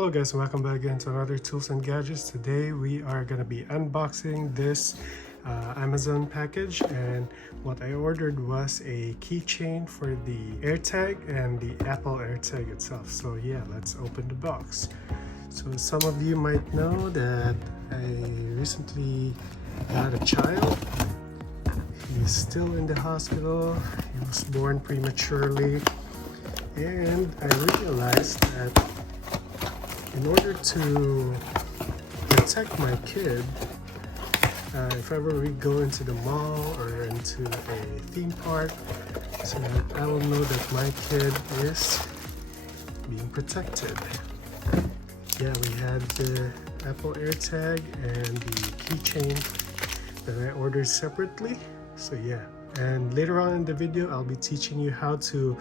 Hello guys, and welcome back again to another tools and gadgets. Today we are going to be unboxing this Amazon package, and what I ordered was a keychain for the AirTag and the Apple AirTag itself. So yeah, let's open the box. So some of you might know that I recently had a child. He's still in the hospital. He was born prematurely, and I realized that in order to protect my kid, if ever we go into the mall or into a theme park, so that I will know that my kid is being protected. Yeah, we had the Apple AirTag and the keychain that I ordered separately. So yeah, and later on in the video, I'll be teaching you how to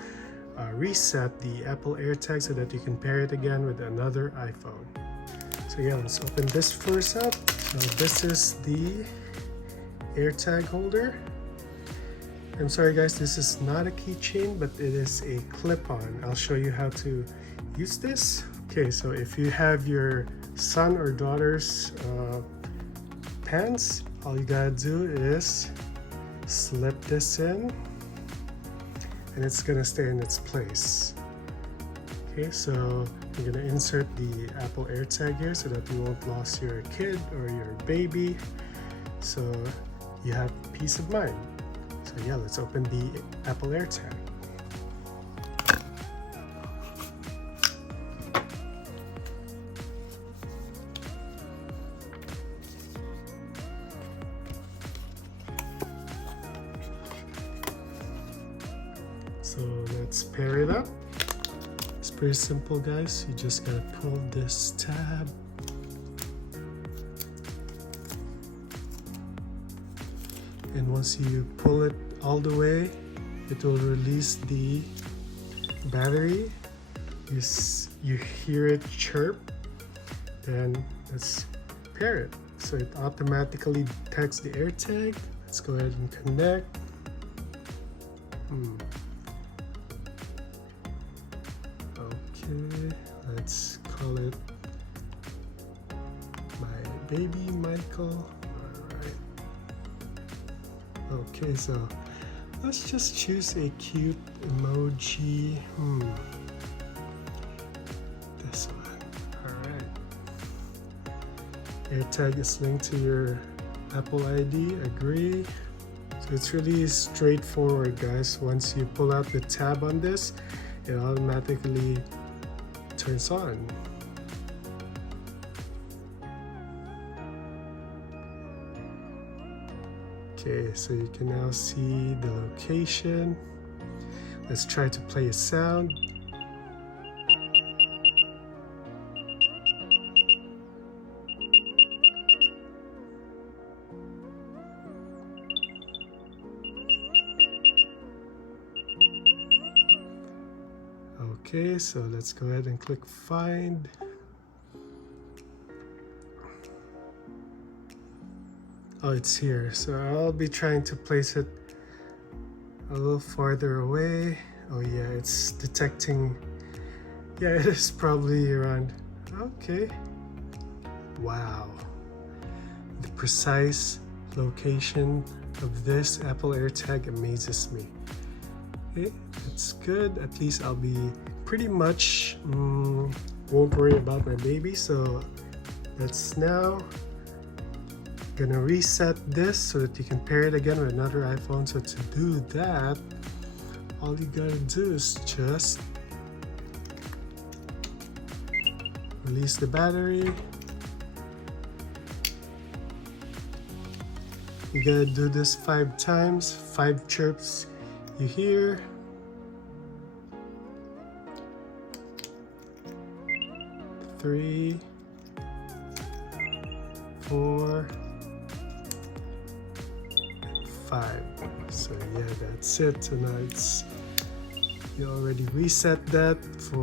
reset the Apple AirTag so that you can pair it again with another iPhone. So yeah, let's open this first up. So this is the AirTag holder. I'm sorry guys, this is not a keychain, but it is a clip-on. I'll show you how to use this. Okay, so if you have your son or daughter's pants, all you gotta do is slip this in, and it's gonna stay in its place. Okay, so I'm gonna insert the Apple AirTag here so that you won't lose your kid or your baby, so you have peace of mind. So yeah, let's open the Apple AirTag. So let's pair it up. It's pretty simple guys, you just gotta pull this tab. And once you pull it all the way, it will release the battery. You hear it chirp, then let's pair it. So it automatically detects the AirTag. Let's go ahead and connect. Okay, let's call it my baby Michael. Alright. Okay, so let's just choose a cute emoji. This one. Alright. AirTag is linked to your Apple ID. Agree. So it's really straightforward guys. Once you pull out the tab on this, it automatically turns on. Okay, so you can now see the location. Let's try to play a sound. Okay, so let's go ahead and click find. Oh, it's here. So I'll be trying to place it a little farther away. Oh yeah, it's detecting. Yeah, it is probably around. Okay. Wow. The precise location of this Apple AirTag amazes me. Okay, that's good. At least I'll be pretty much won't worry about my baby. So let's now gonna reset this so that you can pair it again with another iPhone. So to do that, all you gotta do is just release the battery. You gotta do this 5 times, 5 chirps you hear. 3, 4, 5. So yeah, that's it. So now you already reset that so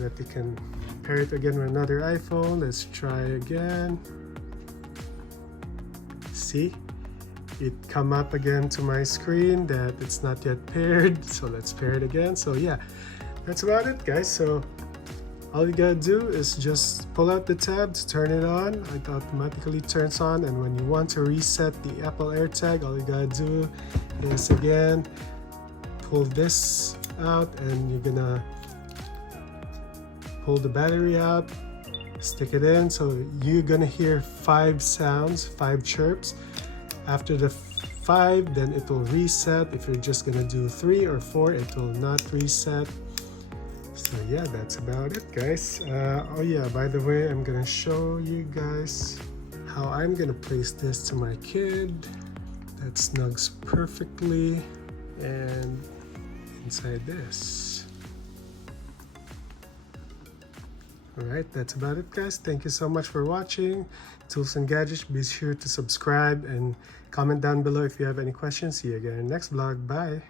that you can pair it again with another iPhone. Let's try again. See, it come up again to my screen that it's not yet paired. So let's pair it again. So yeah, that's about it guys. So All you gotta do is just pull out the tab to turn it on. It automatically turns on, and when you want to reset the Apple AirTag, all you gotta do is again pull this out, and you're gonna pull the battery out, stick it in. So you're gonna hear 5 sounds, 5 chirps. After the 5, then it will reset. If you're just gonna do 3 or 4, it will not reset. So yeah, that's about it, guys. Oh yeah, by the way, I'm gonna show you guys how I'm gonna place this to my kid. That snugs perfectly and inside this. Alright, that's about it, guys. Thank you so much for watching Tools and Gadgets. Be sure to subscribe and comment down below if you have any questions. See you again in the next vlog. Bye.